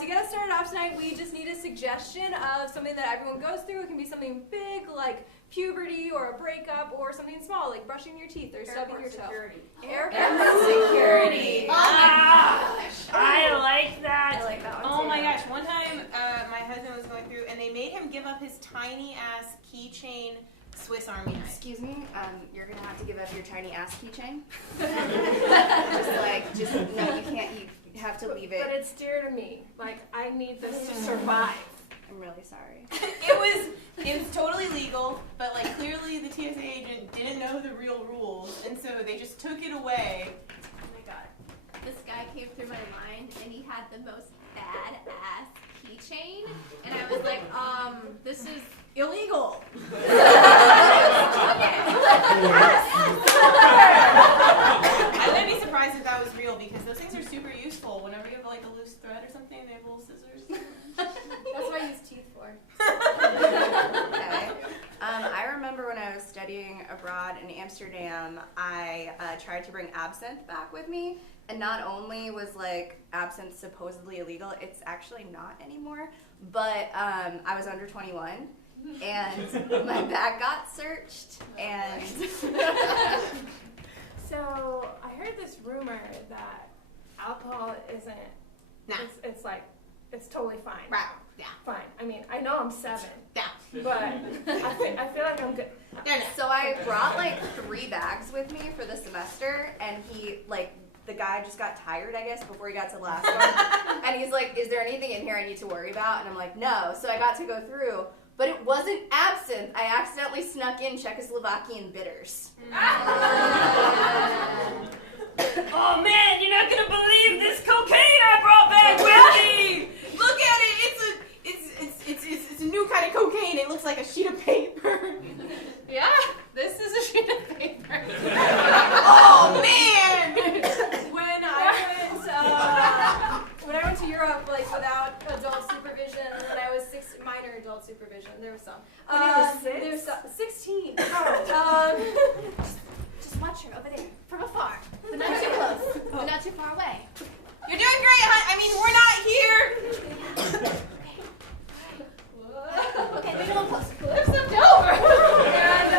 To get us started off tonight, we just need a suggestion of something that everyone goes through. It can be something big, like puberty, or a breakup, or something small, like brushing your teeth or stubbing your toe. Airport security. Oh my gosh. I like that. I like that one Oh too. my gosh. One time, my husband was going through, and they made him give up his tiny-ass keychain Swiss Army knife. Excuse me, you're gonna have to give up your tiny ass keychain. No, you can't. You have to leave it. But it's dear to me. Like, I need this to survive. I'm really sorry. It was totally legal, but like clearly the TSA agent didn't know the real rules, and so they just took it away. Oh my god. This guy came through my line and he had the most badass keychain, and I was like, this is illegal. I wouldn't be surprised if that was real because those things are super useful. Whenever you have like a loose thread or something, they have little scissors. That's what I use teeth for. Okay. I remember when I was studying abroad in Amsterdam, I tried to bring absinthe back with me, and not only was like absinthe supposedly illegal, it's actually not anymore. But I was under 21, and my bag got searched, and So, I heard this rumor that alcohol isn't, Nah. it's like, it's totally fine. Right. Yeah. Fine. I mean, I know I'm 7, Yeah. but I feel like I'm good. No. so I brought like 3 bags with me for the semester, and the guy just got tired, I guess, before he got to the last one. And he's like, is there anything in here I need to worry about? And I'm like, no. So I got to go through, but it wasn't absinthe. I accidentally snuck in Czechoslovakian bitters. Oh man, you're not gonna believe this cocaine I brought back with me! Look at it. It's a new kind of cocaine. It looks like a sheet of paper. Yeah, this is a sheet of paper. Oh man! When I went to Europe, like without adult supervision, and then I was minor adult supervision. There was some. When you were 6? There was 16. Just watch her over there, from afar. But not too close, but not too far away. You're doing great, hon. I mean, we're not here. Okay, maybe a little closer. Flip slipped over. And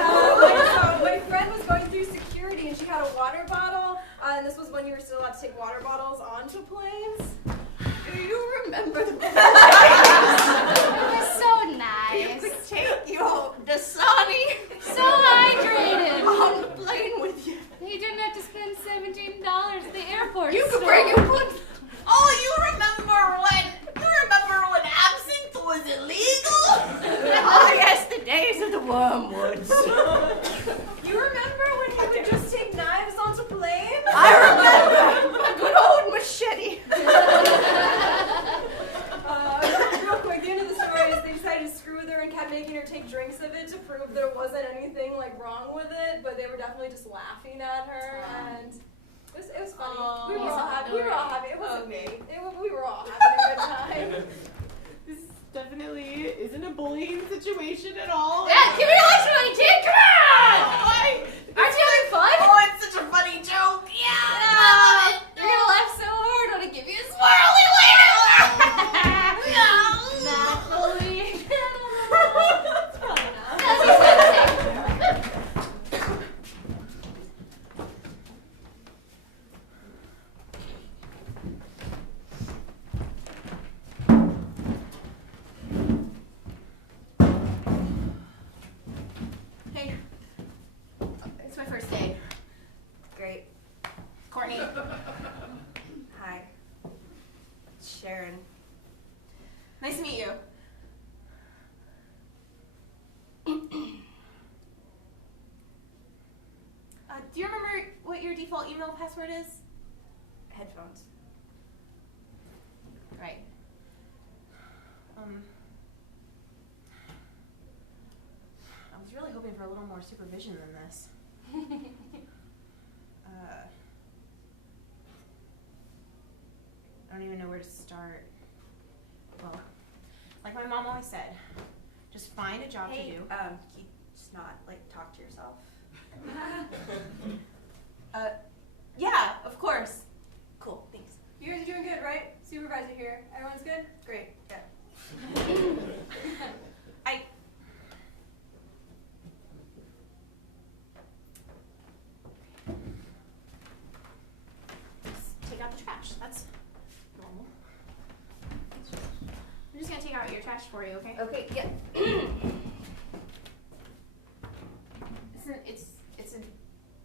my friend was going through security, and she had a water bottle. And this was when you were still allowed to take water bottles onto planes. Do you remember the It was so nice. You could take your Dasani So hydrated. on the plane with you. You didn't have to spend $17 at the airport. You could bring your foot. Oh, you remember when absinthe was illegal? Oh yes, the days of the wormwoods. You remember when he would just take knives onto planes? I remember a good old machete. Real quick, the end of the story is they decided to screw with her and kept making her take drinks of it to prove there wasn't anything like wrong with it, but they were definitely just laughing at her, and it was funny. Oh, we were all happy. We were all happy. It wasn't Okay. me. We were all having a good time. This definitely isn't a bullying situation at all. Yeah, give me your lunch money, kid. Come on! Aren't you having fun? Oh, it's such a funny joke. Yeah, I love it. You're gonna laugh so hard when I give you a swirly later. Not bullying. That's probably not. That's what I'm saying. Hey, it's my first day. Great. Courtney. Hi. Sharon. Nice to meet you. Do you remember what your default email password is? Headphones. Right. I was really hoping for a little more supervision than this. I don't even know where to start. Well, like my mom always said, just find a job to do. Can you just not talk to yourself? Yeah, of course. Cool, thanks. You guys are doing good, right? Supervisor here. Everyone's good? Great. Yeah. Take out the trash. That's normal. I'm just gonna take out your trash for you, okay? Okay, yeah. It's a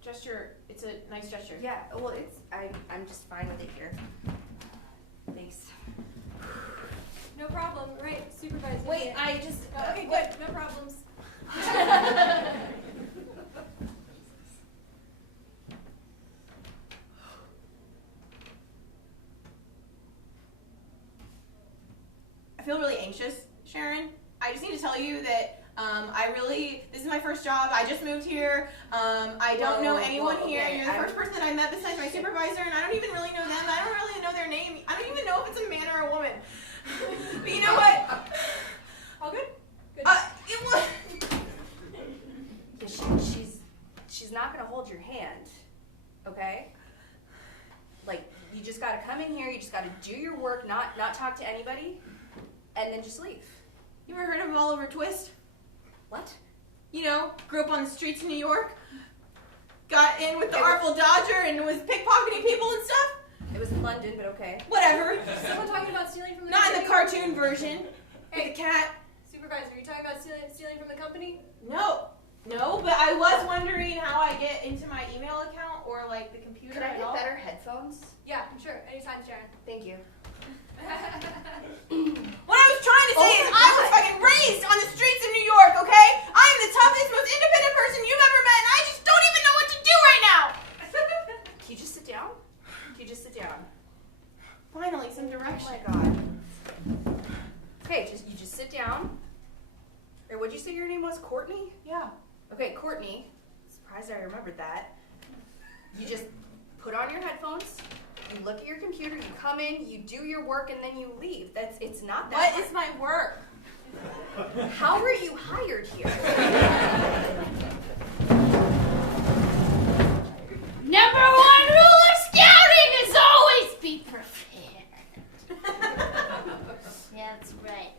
gesture. It's a nice gesture. Yeah, well, I'm just fine with it here. Thanks. No problem. Right, Supervisor. Wait, here. I just. Okay, good. No problems. I feel really anxious, Sharon. I just need to tell you that this is my first job. I just moved here. I don't know anyone here. okay, You're the first person that I met besides my supervisor, and I don't even really know them. I don't really know their name. I don't even know if it's a man or a woman. But you know what? All good? Good. It was. Yeah, she's not gonna hold your hand, okay? Like, you just gotta come in here, you just gotta do your work, not talk to anybody, and then just leave. You ever heard of Oliver Twist? What? You know, grew up on the streets of New York, got in with the Artful Dodger, and was pickpocketing people and stuff. It was in London, but okay. Whatever. Someone talking about stealing from the Not in company? the cartoon version. Hey. With the cat. Supervisor, are you talking about stealing from the company? No, but I was wondering how I get into my email account or like the computer. Could I at get all. better headphones? Yeah, sure. Anytime, Sharon. Thank you. What I was trying to say Oh is my I was God. fucking raised on the streets of New York, okay? I am the toughest, most independent person you've ever met, and I just don't even know what to do right now. Can you just sit down? Can you just sit down? Finally, some Oh direction. my god. Okay, you just sit down. Or what'd you say your name was? Courtney? Yeah. Okay, Courtney. Surprised I remembered that. You just put on your headphones, you look at your computer, you come in, you do your work, and then you leave. It's not that What hard. is my work? How were you hired here? Number one rule of scouting is always be prepared. Yeah, that's right.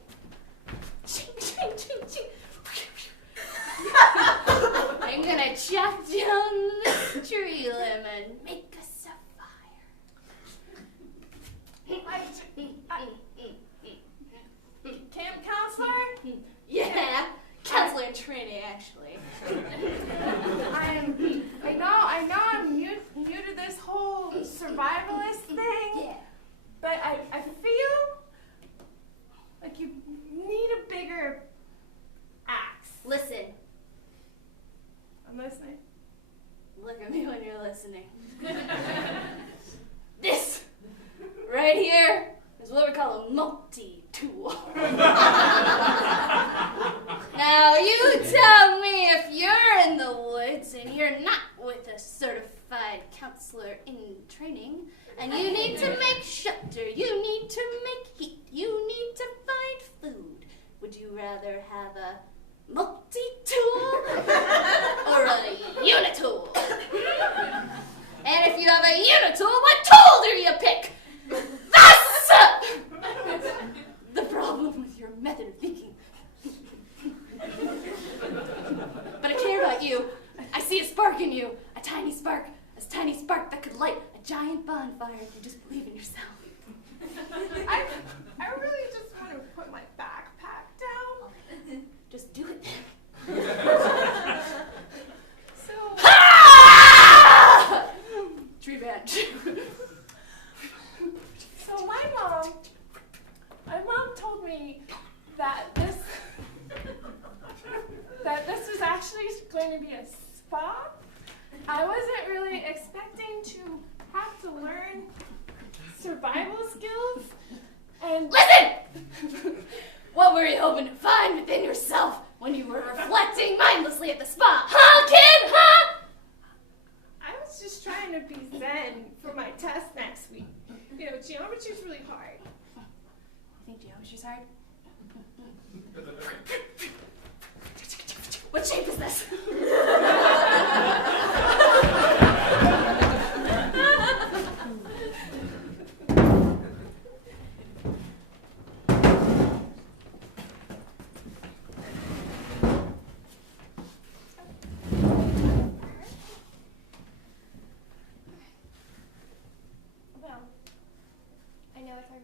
I'm gonna chop down this tree limb and make us a fire. Camp counselor? Yeah, counselor in training, actually. I know I'm new to this whole survivalist thing, Yeah. but I feel like you need a bigger axe. Listen, I'm listening. look at me when you're listening. This right here is what we call a multi-tool. Now you tell me if you're in the woods and you're not with a certified counselor in training, and you need to make shelter, you need to make heat, you need to find food. Would you rather have a multi-tool or a unitool? And if you have a unitool, what tool do you pick? Thus! The problem with your method of thinking. But I care about you. I see a spark in you. A tiny spark that could light a giant bonfire if you just believe in yourself. I really just want to put my backpack down. Just do it. So Tree bench. So my mom told me that this was actually going to be a spa. I wasn't really expecting to have to learn survival skills and Listen! What were you hoping to find within yourself when you were reflecting mindlessly at the spa? Huh, kid? Huh? I was just trying to be zen for my test next week. You know, geometry's really hard. You think geometry's hard? What shape is this?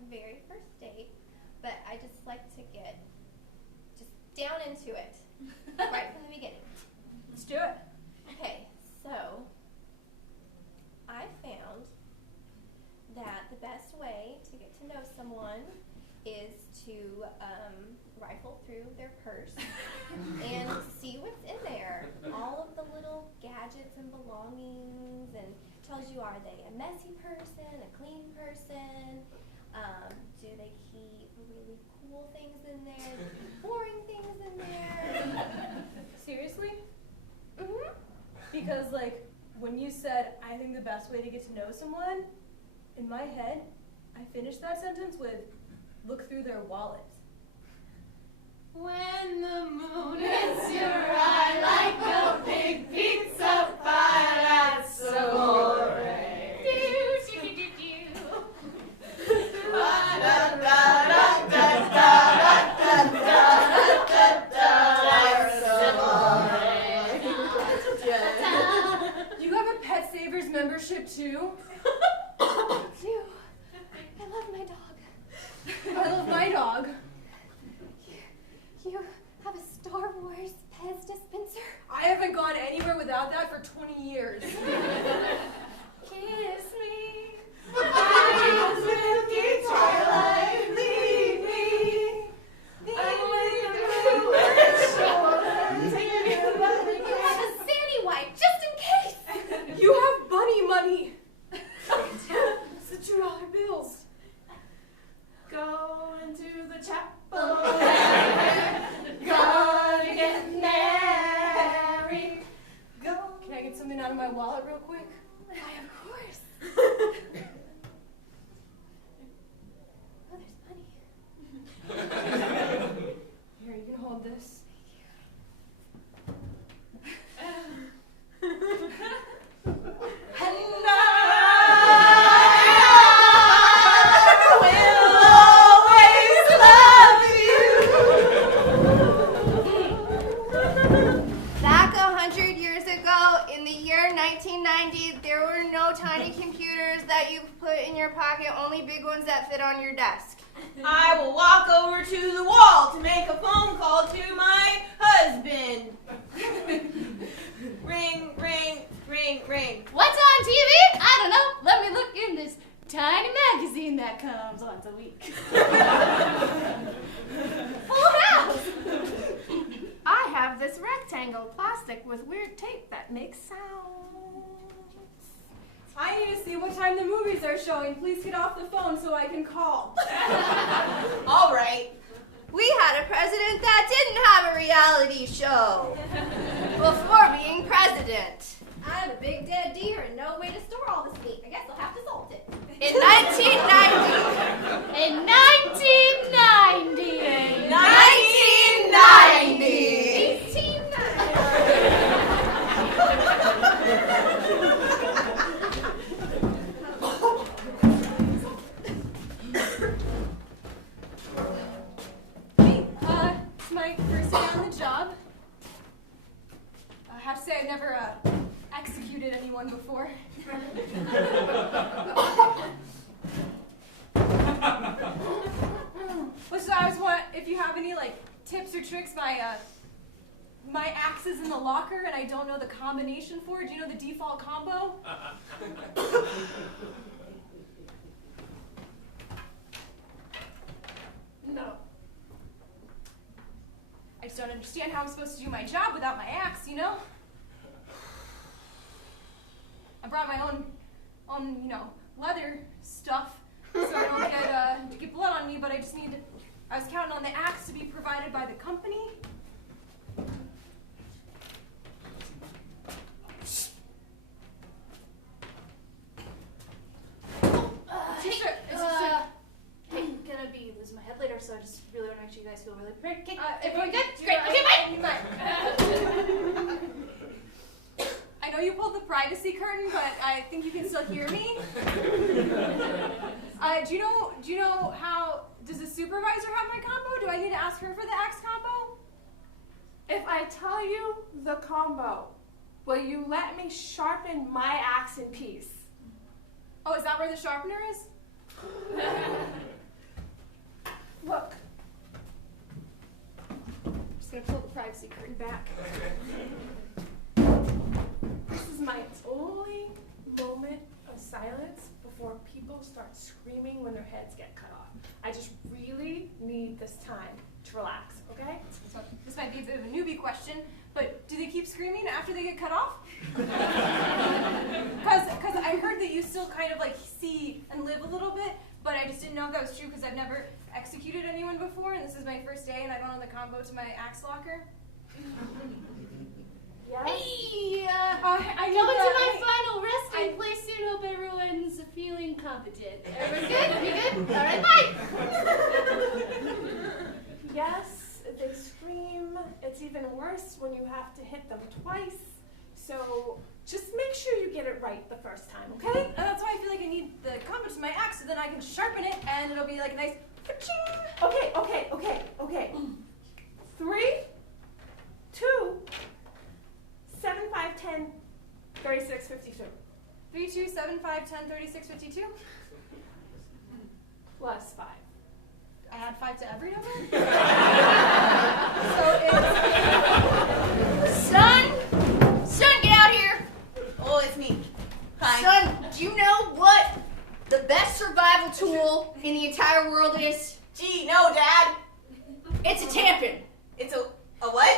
very first date, but I just like to get just down into it right from the beginning. Let's do it. Okay, so I found that the best way to get to know someone is to rifle through their purse and see what's in there. All of the little gadgets and belongings, and tells you, are they a messy person, a clean person? Do they keep really cool things in there? Boring things in there? Seriously? Mm-hmm. Because, like, when you said, I think the best way to get to know someone, in my head, I finished that sentence with, look through their wallet. When the moon hits your eye like a big pizza pie, that's amore. You have a Pet Savers membership too? I do. I love my dog. I love my dog. You have a Star Wars Pez dispenser? I haven't gone anywhere without that for 20 years. Kiss me. Eyes milky twilight, leave me. I'm with the moon shoulder. Take me above the You have a Zanny wipe, just in case. You have bunny money. It's the $2 bills. Go into the chapel. Gonna get married. Go. Can I get something out of my wallet real quick? Why, of course. Oh, there's money. Here, you can hold this. Back 100 years ago, in the year 1990, there were no tiny computers that you put in your pocket, only big ones that fit on your desk. I will walk over to the wall to make a phone call to my husband. Ring, ring, ring, ring. What's on TV? I don't know. Let me look in this tiny magazine that comes once a week. Full house. I have this rectangle plastic with weird tape that makes sounds. I need to see what time the movies are showing. Please get off the phone so I can call. All right. We had a president that didn't have a reality show before being president. I have a big dead deer and no way to store all this meat. I guess I'll have to salt it. In 1990. In 1990. In 1990. 1890. It's my first day on the job. I have to say I've never executed anyone before. So I was wondering if you have any like tips or tricks. My axe is in the locker and I don't know the combination for it. Do you know the default combo? No. I just don't understand how I'm supposed to do my job without my axe, you know? I brought my own leather stuff so I don't get blood on me, but I was counting on the axe to be provided by the company. I'm gonna be losing my head later, so I just really want to make sure you guys feel really great. Everyone good? Great. Okay, bye. I know you pulled the privacy curtain, but I think you can still hear me. Do you know how, does the supervisor have my combo? Do I need to ask her for the axe combo? If I tell you the combo, will you let me sharpen my axe in peace? Oh, is that where the sharpener is? secret back. This is my only moment of silence before people start screaming when their heads get cut off. I just really need this time to relax, okay? So this might be a bit of a newbie question, but do they keep screaming after they get cut off? Because I heard that you still kind of like see and live a little bit, but I just didn't know if that was true because I've never executed anyone before, and this is my first day, and I don't know the combo to my axe locker. Yes? Hey, I going know to that. my final resting place soon. Hope everyone's feeling competent. Everyone good? You good? All right, bye. Yes, they scream. It's even worse when you have to hit them twice. So just make sure you get it right the first time, okay? And that's why I feel like I need the combo to my axe, so then I can sharpen it, and it'll be like a nice ka-ching. Okay. 3, 2, 7, 5, 10, 36, 52. 3, 2, 7, 5, 10, 36, 52. Plus 5. I add 5 to every number? Son, get out here. Oh, it's me. Hi. Son, do you know what the best survival tool in the entire world is? Gee, no, Dad. It's a tampon. It's a what?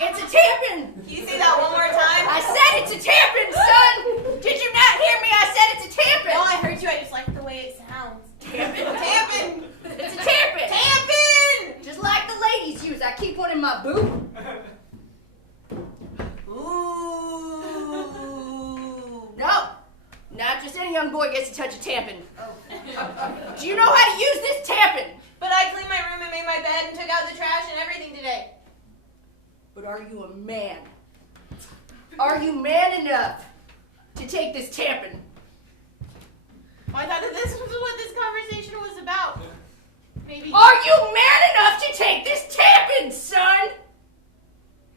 It's a tampon. Can you say that one more time? I said it's a tampon, son. Did you not hear me? I said it's a tampon. No, I heard you. I just like the way it sounds. Tampon. Tampon. It's a tampon. Tampon. Just like the ladies use. I keep one in my boot. Ooh. No, not just any young boy gets to touch a tampon. Do you know how to use this tampon? But I cleaned my room and made my bed and took out the trash and everything today. But are you a man? Are you man enough to take this tampon? I thought that this was what this conversation was about. Maybe. Are you man enough to take this tampon, son?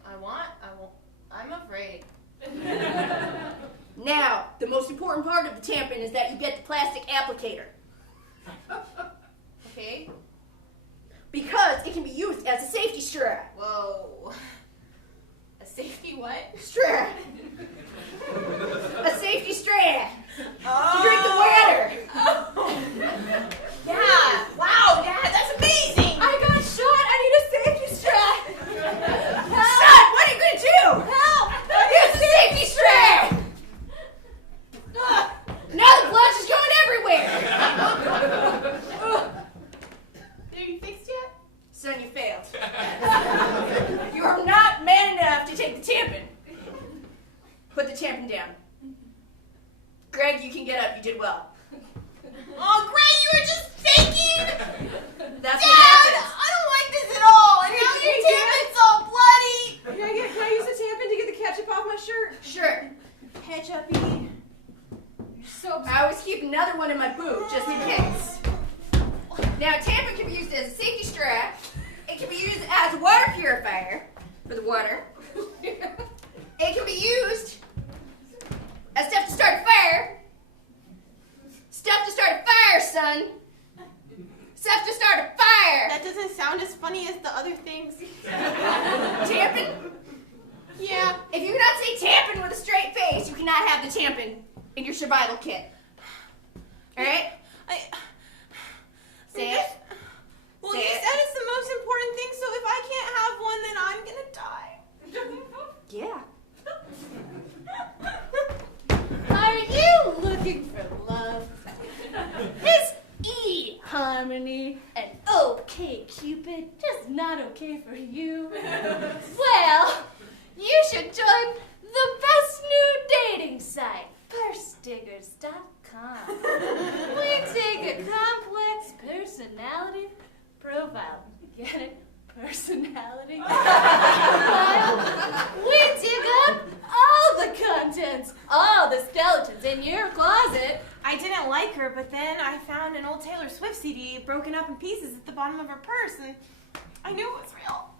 I won't. I'm afraid. Now, the most important part of the tampon is that you get the plastic applicator. Okay. Because it can be used as a safety strap. Whoa. A safety what? Strap. A safety strap. Oh. To drink the water. Oh. Yeah. Wow, Dad, that's amazing. I got shot. I need a safety strap. Son, what are you going to do? Help! Use the safety strap. Now the blood's just going everywhere. Are you fixed yet? Son, you failed. You are not man enough to take the tampon. Put the tampon down. Greg, you can get up. You did well. Oh, Greg, you were just faking. That's Dad, what happens. I don't like this at all. And now Hey, your tampon's all bloody. Can I use the tampon to get the ketchup off my shirt? Sure. Ketchup-y. You're so I always keep another one in my boot, just in case. Now, a tampon can be used as a safety strap. It can be used as a water purifier for the water. It can be used as stuff to start a fire. Stuff to start a fire, son. Stuff to start a fire. That doesn't sound as funny as the other things. Tampon? Yeah. If you cannot say tampon with a straight face, you cannot have the tampon in your survival kit. Alright? Say it. Well, Say you it. said it's the most important thing, so if I can't have one, then I'm gonna die. Yeah. Are you looking for love? Is eHarmony and OkCupid just not okay for you? Well, you should join the best new dating site, firstdiggers.com. We take a complex personality profile. Get it? Personality profile. We dig up all the contents, all the skeletons in your closet. I didn't like her, but then I found an old Taylor Swift CD broken up in pieces at the bottom of her purse, and I knew it was real.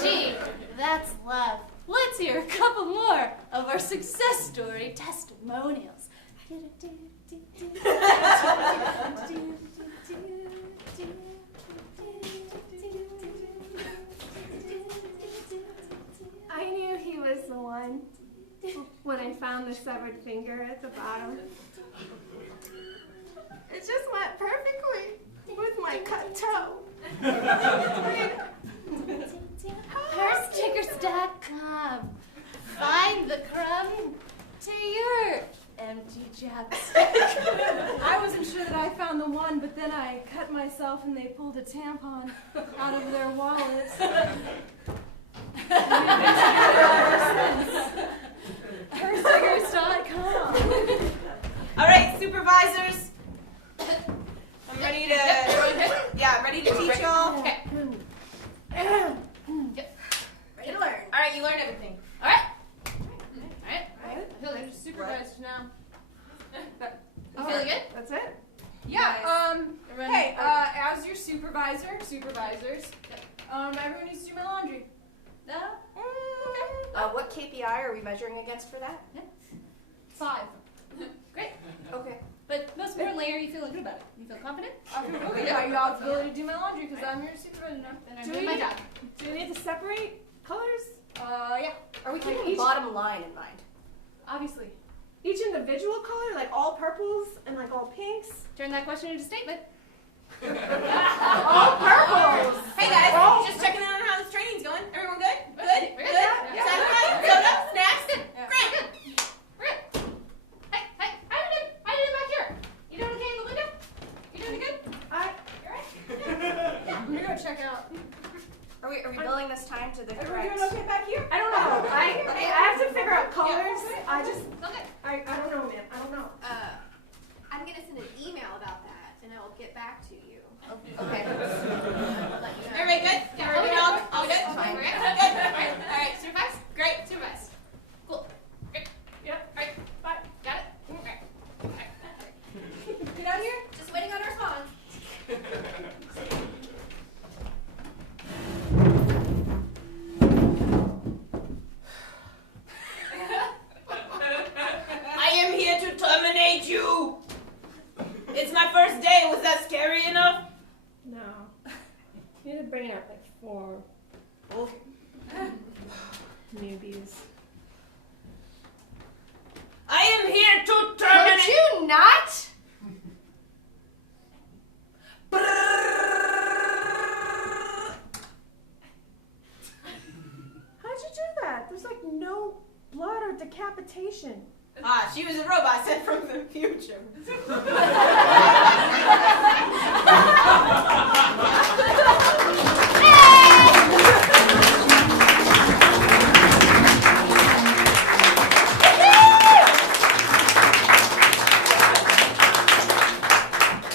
Gee, that's love. Let's hear a couple more of our success story testimonials. found the severed finger at the bottom. It just went perfectly with my cut toe. Purstickers.com. Find the crumb to your empty jobs. I wasn't sure that I found the one, but then I cut myself and they pulled a tampon out of their wallet. Purstickers.com. All right, supervisors. I'm ready to. Yeah, ready to teach y'all. Okay. Ready to learn. All right, you learned everything. All right. Right? I feel like Supervisors now. you feeling good? That's it? Yeah, Everyone- hey, as your supervisors, everyone needs to do my laundry. No? What KPI are we measuring against for that? 5. Great. Okay. But most importantly, are you feeling good about it? You feel confident? I feel really good about y'all's ability to do my laundry because I'm your supervisor now. Then I'm Do doing we- my job. Do we need to separate colors? Yeah, Are we keeping each- the bottom line in mind? obviously. Each individual color, like all purples and like all pinks? Turn that question into a statement. All purples! Hey guys, Oh. just checking in on how this training's going. Everyone good? Good? We're Good? good. Yeah. Satisfied? Soda? Snacks? Great. We're good. Hey, how you doing back here? You doing okay in the window? You doing good? You're right? I'm gonna go check out. Are we billing this time to the Everyone correct? doing okay back here? I don't know. I have to figure out colors. I just, It's all good. I don't know, man. I don't know. I'm gonna send an email about that, and I will get back to you. Okay. I'll let you know. Everybody good? Yeah, Everybody all all good? Fine. We're good? Good? All right, supervise? Great. Supervise. Cool. Great. Yep. All right. Bye. Got it? All right. Get out here. Just waiting on a response. I am here to terminate you. It's my first day. Was that scary enough? No. You need to bring it up like 4 newbies. I am here to Could terminate. you not? How'd you do that? There's like no blood or decapitation. Ah, she was a robot sent from the future.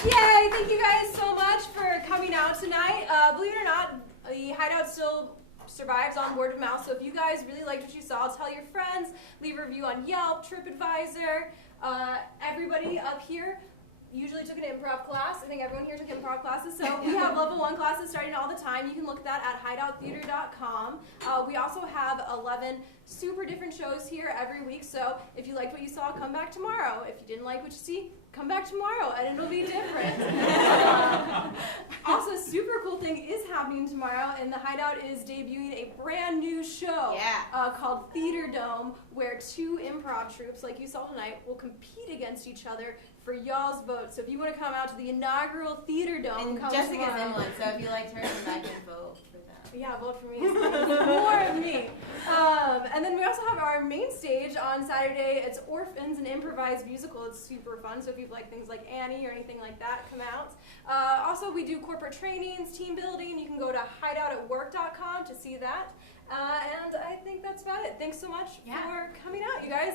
Yay! Thank you guys so much for coming out tonight. Believe it or not, the Hideout still survives on word of mouth. So if you guys really liked what you saw, tell your friends. Leave a review on Yelp, TripAdvisor. Everybody up here usually took an improv class. I think everyone here took improv classes. So we have level 1 classes starting all the time. You can look at that at hideouttheater.com. We also have 11 super different shows here every week. So if you liked what you saw, come back tomorrow. If you didn't like what you see, come back tomorrow and it'll be different. Also, super cool thing is happening tomorrow, and the Hideout is debuting a brand new show called Theater Dome, where 2 improv troupes, like you saw tonight, will compete against each other for y'all's vote. So if you want to come out to the inaugural Theater Dome, And come Jessica's tomorrow. in one, so if you liked her, come back and vote for that. Yeah, vote for me. More of me. And then we also have our main stage on Saturday. It's Orphans, an improvised musical. It's super fun. So if you like things like Annie or anything like that, come out. Also, we do corporate trainings, team building. You can go to hideoutatwork.com to see that. And I think that's about it. Thanks so much for coming out, you guys.